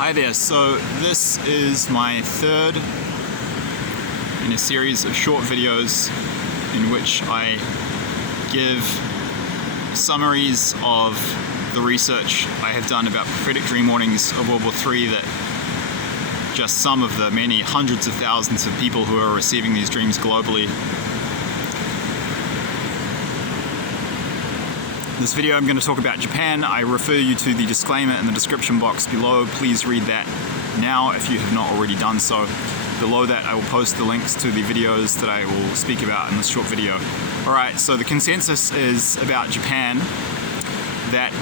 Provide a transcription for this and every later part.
Hi there, so this is my third in a series of short videos in which I give summaries of the research I have done about prophetic dream warnings of World War III, that just some of the many hundreds of thousands of people who are receiving these dreams globally. This video I'm going to talk about Japan. I refer you to the disclaimer in the description box below. Please read that now if you have not already done so. Below that I will post the links to the videos that I will speak about in this short video. Alright, so the consensus is about Japan, that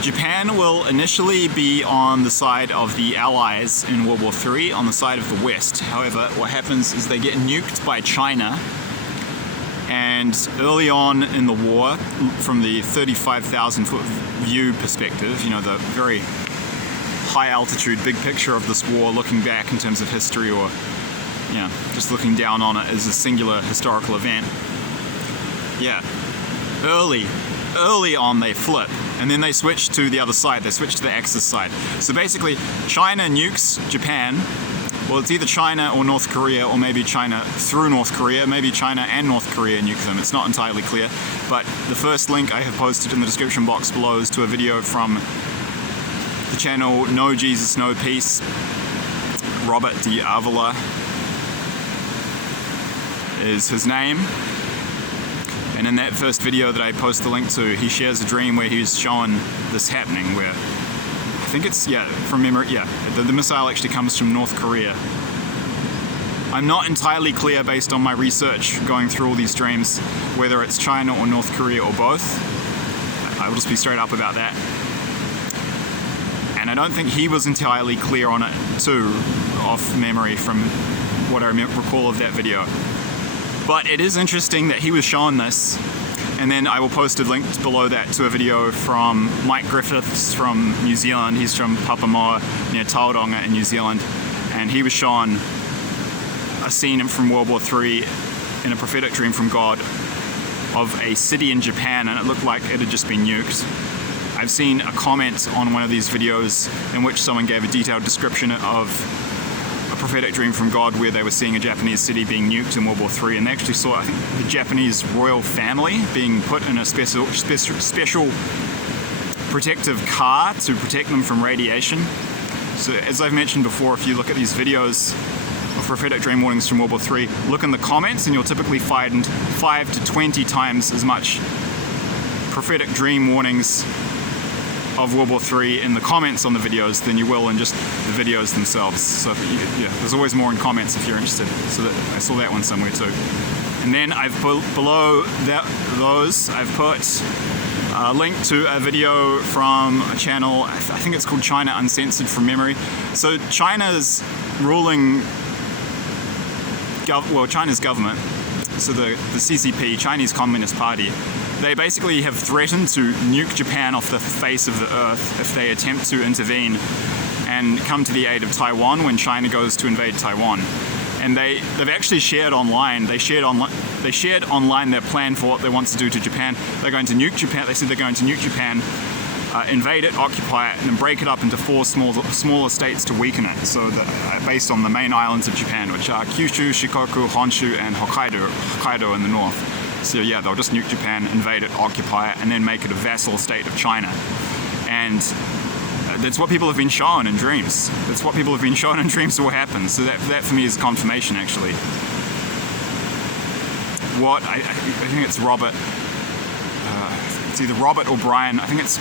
Japan will initially be on the side of the Allies in World War III, on the side of the West. However, what happens is they get nuked by China. And early on in the war, from the 35,000 foot view perspective, you know, the very high altitude, big picture of this war, looking back in terms of history, or, you know, just looking down on it as a singular historical event. Yeah, early on they flip, and then they switch to the other side, they switch to the Axis side. So basically, China nukes Japan. Well, it's either China or North Korea, or maybe China through North Korea, maybe China and North Korea nuke them. It's not entirely clear, but the first link I have posted in the description box below is to a video from the channel No Jesus, No Peace, Robert de Avila is his name. And in that first video that I post the link to, he shares a dream where he's shown this happening, where I think it's, yeah, from memory, yeah, the missile actually comes from North Korea. I'm not entirely clear, based on my research going through all these dreams, whether it's China or North Korea or both. I will just be straight up about that. And I don't think he was entirely clear on it too, off memory from what I recall of that video. But it is interesting that he was shown this. And then I will post a link below that to a video from Mike Griffiths from New Zealand. He's from Papamoa near Tauranga in New Zealand. And he was shown a scene from World War III in a prophetic dream from God of a city in Japan, and it looked like it had just been nuked. I've seen a comment on one of these videos in which someone gave a detailed description of a prophetic dream from God where they were seeing a Japanese city being nuked in World War III, and they actually saw, I think, the Japanese royal family being put in a special protective car to protect them from radiation. So as I've mentioned before, if you look at these videos of prophetic dream warnings from World War III, look in the comments and you'll typically find 5 to 20 times as much prophetic dream warnings of World War III in the comments on the videos than you will in just the videos themselves. So yeah, there's always more in comments if you're interested. So I saw that one somewhere too. And then I've put below those, I've put a link to a video from a channel, I think it's called China Uncensored from memory. So China's ruling, China's government, so the CCP, Chinese Communist Party, they basically have threatened to nuke Japan off the face of the earth if they attempt to intervene and come to the aid of Taiwan when China goes to invade Taiwan. And they've actually shared online, they shared online their plan for what they want to do to Japan. They're going to nuke Japan, they said they're going to nuke Japan, invade it, occupy it, and then break it up into 4 smaller states to weaken it. So based on the main islands of Japan, which are Kyushu, Shikoku, Honshu, and Hokkaido in the north. So yeah, they'll just nuke Japan, invade it, occupy it, and then make it a vassal state of China. And that's what people have been shown in dreams. That's what people have been shown in dreams will happen. So that for me is confirmation, actually. What, I think it's Robert, it's either Robert or Brian, I think it's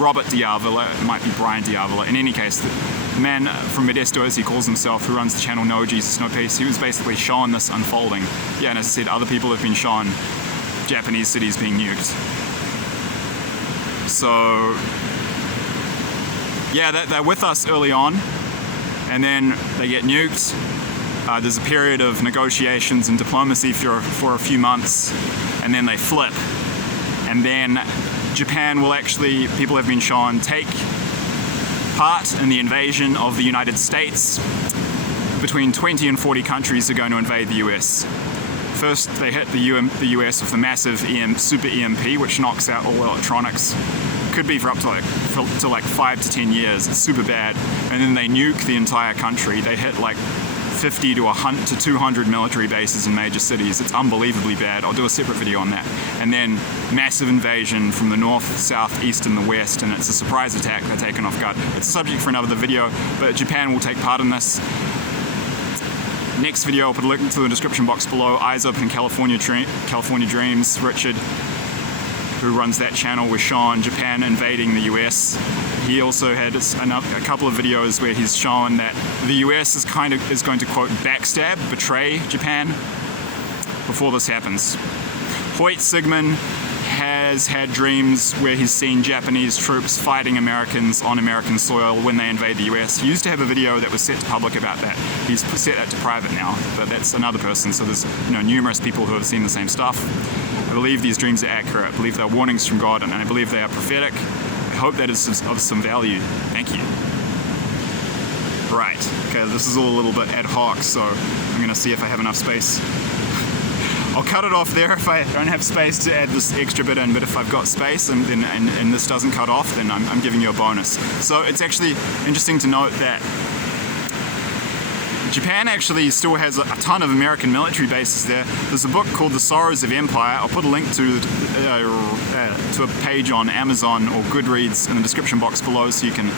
Robert de Avila, it might be Brian de Avila. In any case, the man from Modesto, as he calls himself, who runs the channel No Jesus, No Peace, he was basically shown this unfolding. Yeah, and as I said, other people have been shown Japanese cities being nuked. So yeah, they're with us early on, and then they get nuked. There's a period of negotiations and diplomacy for a few months, and then they flip. And then Japan will actually, people have been shown, take part in the invasion of the United States. Between 20 and 40 countries are going to invade the US. First, they hit the US with the massive super EMP, which knocks out all electronics. could be for up to like 5 to 10 years. It's super bad. And then they nuke the entire country. They hit like 50 to 100 to 200 military bases in major cities. It's unbelievably bad. I'll do a separate video on that. And then massive invasion from the north, south, east, and the west, and it's a surprise attack. They're taken off guard. It's a subject for another video, but Japan will take part in this. Next video, I'll put a link to the description box below. Eyes Open California Dreams. Richard, who runs that channel, was shown Japan invading the US. He also had a couple of videos where he's shown that the US is going to quote backstab, betray Japan before this happens. Hoyt Sigmund has had dreams where he's seen Japanese troops fighting Americans on American soil when they invade the US. He used to have a video that was set to public about that. He's set that to private now, but that's another person, so there's numerous people who have seen the same stuff. I believe these dreams are accurate. I believe they're warnings from God, and I believe they are prophetic. I hope that is of some value. Thank you. Right, okay, this is all a little bit ad hoc, so I'm going to see if I have enough space. I'll cut it off there if I don't have space to add this extra bit in, but if I've got space and this doesn't cut off, then I'm giving you a bonus. So it's actually interesting to note that Japan actually still has a ton of American military bases there. There's a book called The Sorrows of Empire. I'll put a link to a page on Amazon or Goodreads in the description box below so you can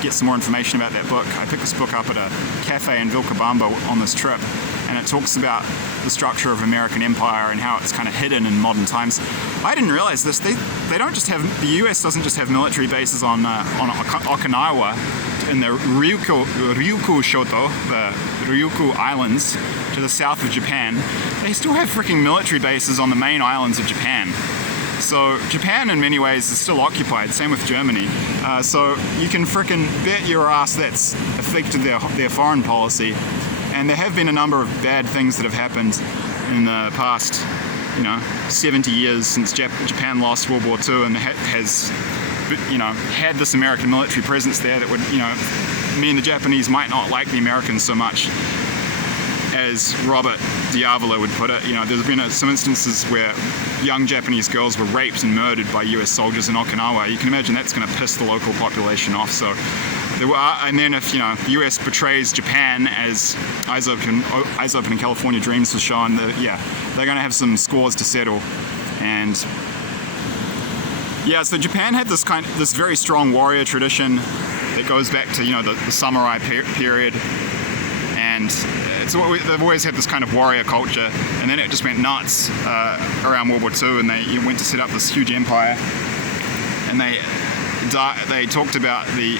get some more information about that book. I picked this book up at a cafe in Vilcabamba on this trip, and it talks about the structure of American empire and how it's kind of hidden in modern times. I didn't realize this. They don't just have, the US doesn't just have military bases on Okinawa, in the Ryukyu Shoto, the Ryukyu Islands to the south of Japan. They still have freaking military bases on the main islands of Japan. So Japan in many ways is still occupied, same with Germany. So you can frickin' bet your ass that's affected their foreign policy. And there have been a number of bad things that have happened in the past, 70 years since Japan lost World War II and has had this American military presence there that would, mean the Japanese might not like the Americans so much, as Robert Avila would put it. There's been some instances where young Japanese girls were raped and murdered by US soldiers in Okinawa. You can imagine that's going to piss the local population off. So and then if the US betrays Japan, as Eyes Open and California Dreams was shown, they're going to have some scores to settle. And so Japan had this very strong warrior tradition that goes back to the samurai period, and they've always had this kind of warrior culture. And then it just went nuts around World War II, and they went to set up this huge empire. And they talked about the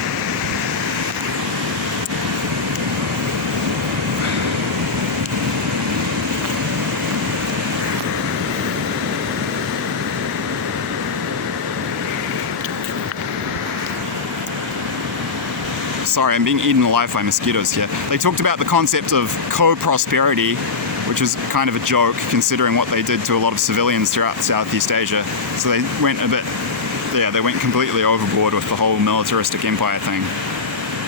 Sorry, I'm being eaten alive by mosquitoes here. They talked about the concept of co-prosperity, which is kind of a joke considering what they did to a lot of civilians throughout Southeast Asia. So they went they went completely overboard with the whole militaristic empire thing.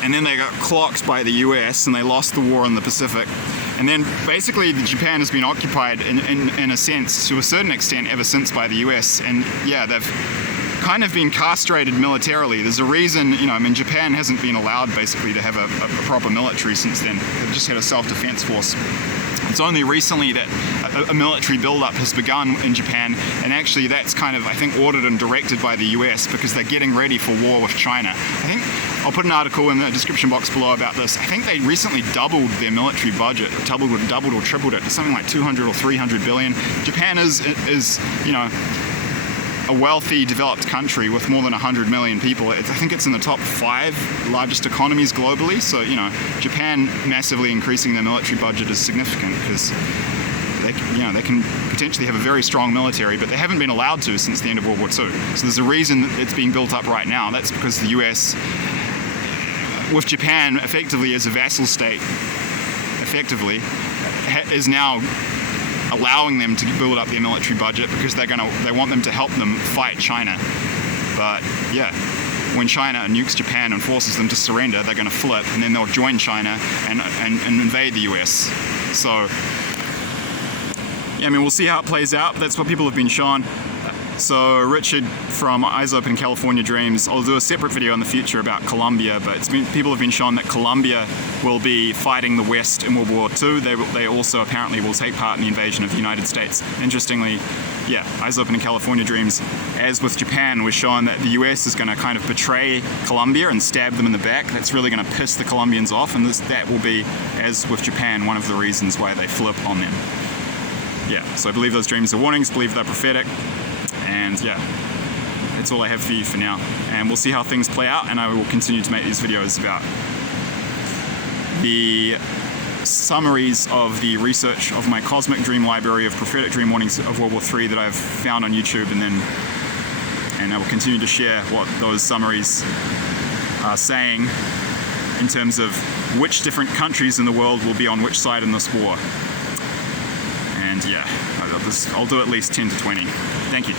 And then they got clocked by the US and they lost the war in the Pacific. And then basically Japan has been occupied in a sense, to a certain extent, ever since by the US. And they've kind of been castrated militarily. There's a reason, Japan hasn't been allowed basically to have a proper military since then. They've just had a self-defense force. It's only recently that a military build-up has begun in Japan, and actually that's kind of, I think, ordered and directed by the US because they're getting ready for war with China. I think I'll put an article in the description box below about this. I think they recently doubled their military budget, doubled or tripled it to something like 200 or 300 billion. Japan is a wealthy, developed country with more than 100 million people. I think it's in the top 5 largest economies globally. So, Japan massively increasing their military budget is significant because they can potentially have a very strong military, but they haven't been allowed to since the end of World War II. So there's a reason that it's being built up right now. That's because the US, with Japan effectively as a vassal state, is now allowing them to build up their military budget because they want them to help them fight China. But when China nukes Japan and forces them to surrender, they're going to flip, and then they'll join China and invade the US. So we'll see how it plays out. That's what people have been shown. So Richard from Eyes Open California Dreams, I'll do a separate video in the future about Colombia, but people have been shown that Colombia will be fighting the West in World War II. They also apparently will take part in the invasion of the United States. Interestingly, yeah, Eyes Open California Dreams, as with Japan, was shown that the US is going to kind of betray Colombia and stab them in the back. That's really going to piss the Colombians off, and that will be, as with Japan, one of the reasons why they flip on them. Yeah, so I believe those dreams are warnings, believe they're prophetic. And yeah, that's all I have for you for now. And we'll see how things play out, and I will continue to make these videos about the summaries of the research of my cosmic dream library of prophetic dream warnings of World War III that I've found on YouTube, and I will continue to share what those summaries are saying in terms of which different countries in the world will be on which side in this war. And yeah, I'll do at least 10 to 20. Thank you.